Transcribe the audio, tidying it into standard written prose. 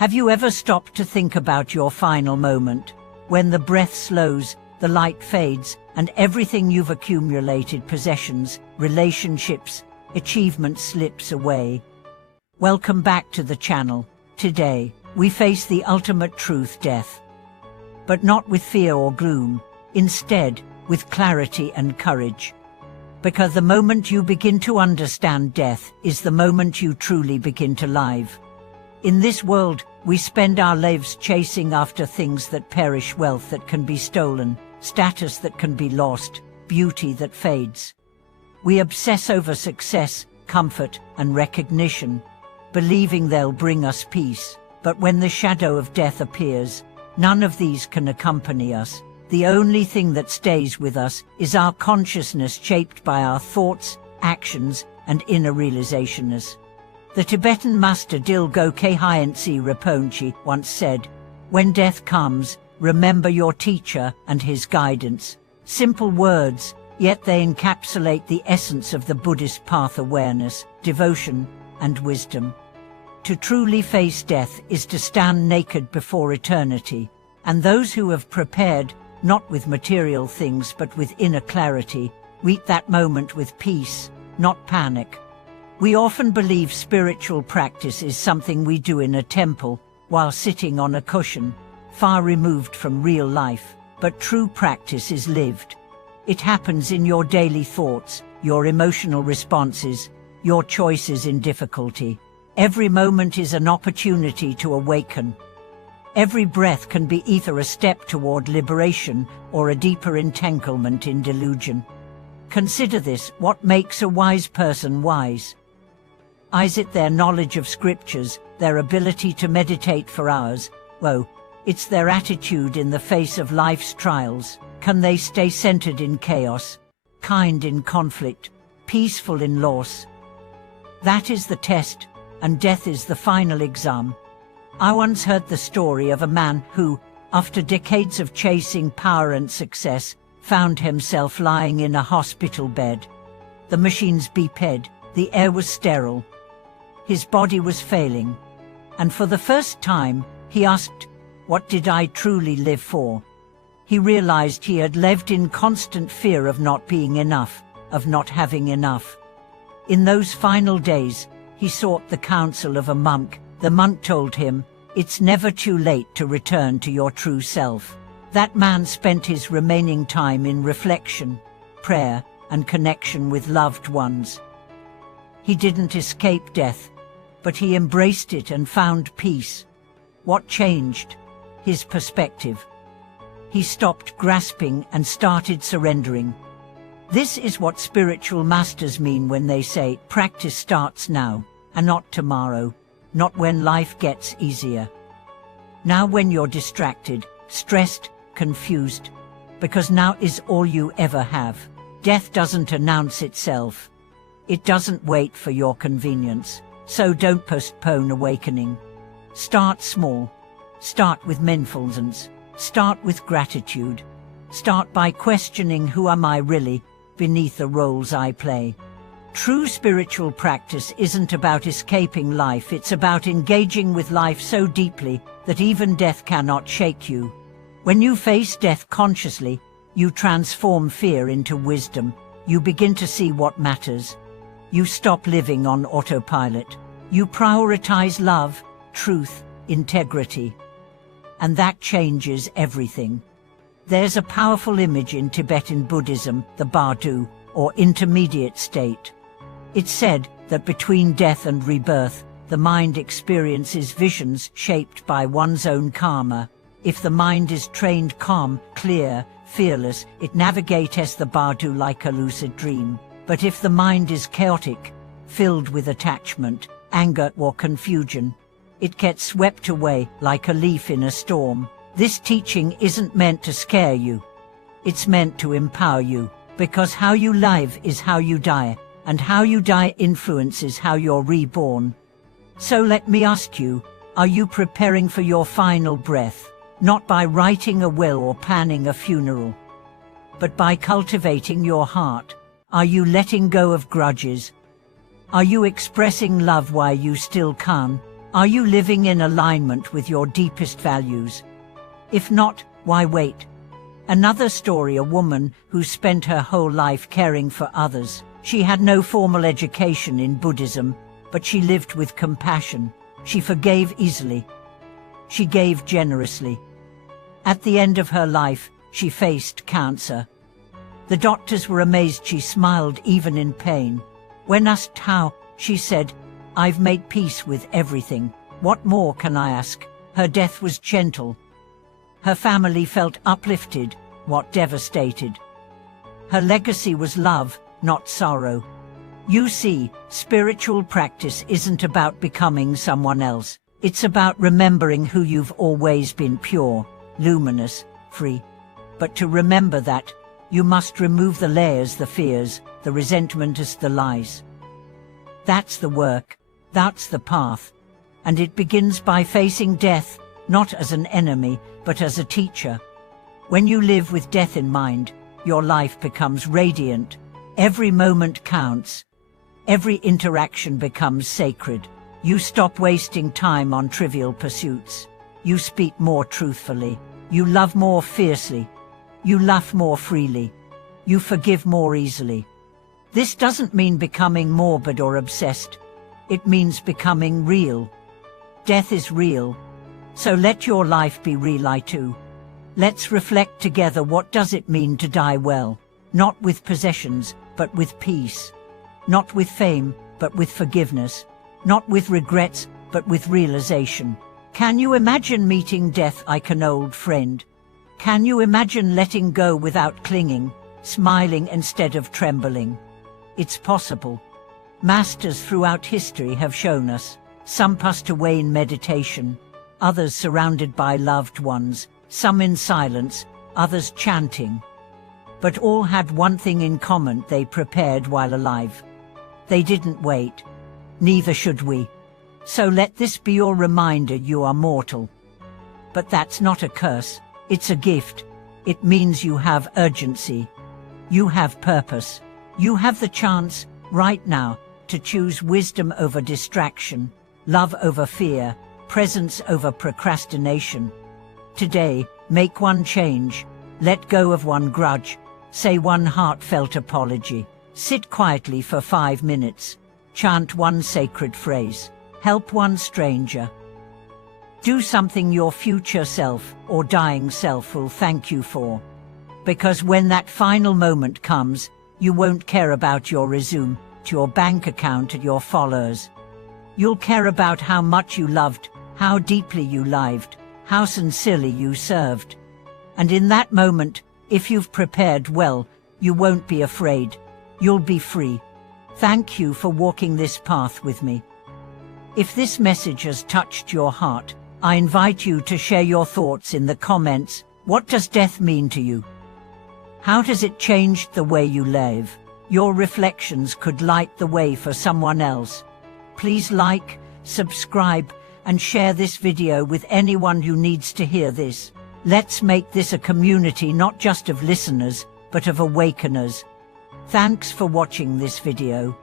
Have you ever stopped to think about your final moment, when the breath slows, the light fades, and everything you've accumulated, possessions, relationships, achievements, slips away? Welcome back to the channel. Today, we face the ultimate truth, death. But not with fear or gloom, instead, with clarity and courage. Because the moment you begin to understand death is the moment you truly begin to live. In this world, we spend our lives chasing after things that perish, wealth that can be stolen, status that can be lost, beauty that fades. We obsess over success, comfort, and recognition, believing they'll bring us peace. But when the shadow of death appears, none of these can accompany us. The only thing that stays with us is our consciousness, shaped by our thoughts, actions, and inner realizations. The Tibetan master Dilgo Khyentse Rinpoche once said, "When death comes, remember your teacher and his guidance." Simple words, yet they encapsulate the essence of the Buddhist path: awareness, devotion, and wisdom. To truly face death is to stand naked before eternity, and those who have prepared, not with material things but with inner clarity, meet that moment with peace, not panic. We often believe spiritual practice is something we do in a temple, while sitting on a cushion, far removed from real life, but true practice is lived. It happens in your daily thoughts, your emotional responses, your choices in difficulty. Every moment is an opportunity to awaken. Every breath can be either a step toward liberation or a deeper entanglement in delusion. Consider this: what makes a wise person wise? Is it their knowledge of scriptures, their ability to meditate for hours? Whoa, it's their attitude in the face of life's trials. Can they stay centered in chaos, kind in conflict, peaceful in loss? That is the test, and death is the final exam. I once heard the story of a man who, after decades of chasing power and success, found himself lying in a hospital bed. The machines beeped, the air was sterile. His body was failing. And for the first time, he asked, "What did I truly live for?" He realized he had lived in constant fear of not being enough, of not having enough. In those final days, he sought the counsel of a monk. The monk told him, "It's never too late to return to your true self." That man spent his remaining time in reflection, prayer, and connection with loved ones. He didn't escape death, but he embraced it and found peace. What changed? His perspective. He stopped grasping and started surrendering. This is what spiritual masters mean when they say, practice starts now, and not tomorrow, not when life gets easier. Now when you're distracted, stressed, confused, because now is all you ever have. Death doesn't announce itself. It doesn't wait for your convenience. So don't postpone awakening. Start small. Start with mindfulness. Start with gratitude. Start by questioning, who am I really, beneath the roles I play? True spiritual practice isn't about escaping life, it's about engaging with life so deeply that even death cannot shake you. When you face death consciously, you transform fear into wisdom. You begin to see what matters. You stop living on autopilot. You prioritize love, truth, integrity. And that changes everything. There's a powerful image in Tibetan Buddhism, the Bardo, or intermediate state. It's said that between death and rebirth, the mind experiences visions shaped by one's own karma. If the mind is trained calm, clear, fearless, it navigates the Bardo like a lucid dream. But if the mind is chaotic, filled with attachment, anger, or confusion, it gets swept away like a leaf in a storm. This teaching isn't meant to scare you. It's meant to empower you, because how you live is how you die, and how you die influences how you're reborn. So let me ask you, are you preparing for your final breath, not by writing a will or planning a funeral, but by cultivating your heart? Are you letting go of grudges? Are you expressing love while you still can? Are you living in alignment with your deepest values? If not, why wait? Another story, a woman who spent her whole life caring for others. She had no formal education in Buddhism, but she lived with compassion. She forgave easily. She gave generously. At the end of her life, she faced cancer. The doctors were amazed she smiled even in pain. When asked how, she said, "I've made peace with everything. What more can I ask?" Her death was gentle. Her family felt uplifted, what devastated. Her legacy was love, not sorrow. You see, spiritual practice isn't about becoming someone else. It's about remembering who you've always been: pure, luminous, free. But to remember that, you must remove the layers, the fears, the resentments, the lies. That's the work. That's the path. And it begins by facing death, not as an enemy, but as a teacher. When you live with death in mind, your life becomes radiant. Every moment counts. Every interaction becomes sacred. You stop wasting time on trivial pursuits. You speak more truthfully. You love more fiercely. You laugh more freely. You forgive more easily. This doesn't mean becoming morbid or obsessed. It means becoming real. Death is real. So let your life be real too. Let's reflect together, what does it mean to die well? Not with possessions, but with peace. Not with fame, but with forgiveness. Not with regrets, but with realization. Can you imagine meeting death like an old friend? Can you imagine letting go without clinging, smiling instead of trembling? It's possible. Masters throughout history have shown us. Some passed away in meditation, others surrounded by loved ones, some in silence, others chanting. But all had one thing in common: they prepared while alive. They didn't wait. Neither should we. So let this be your reminder: you are mortal. But that's not a curse, it's a gift. It means you have urgency. You have purpose. You have the chance, right now, to choose wisdom over distraction, love over fear, presence over procrastination. Today, make one change. Let go of one grudge. Say one heartfelt apology. Sit quietly for 5 minutes. Chant one sacred phrase. Help one stranger. Do something your future self or dying self will thank you for. Because when that final moment comes, you won't care about your resume, your bank account, your followers. You'll care about how much you loved, how deeply you lived, how sincerely you served. And in that moment, if you've prepared well, you won't be afraid. You'll be free. Thank you for walking this path with me. If this message has touched your heart, I invite you to share your thoughts in the comments. What does death mean to you? How has it changed the way you live? Your reflections could light the way for someone else. Please like, subscribe, and share this video with anyone who needs to hear this. Let's make this a community not just of listeners, but of awakeners. Thanks for watching this video.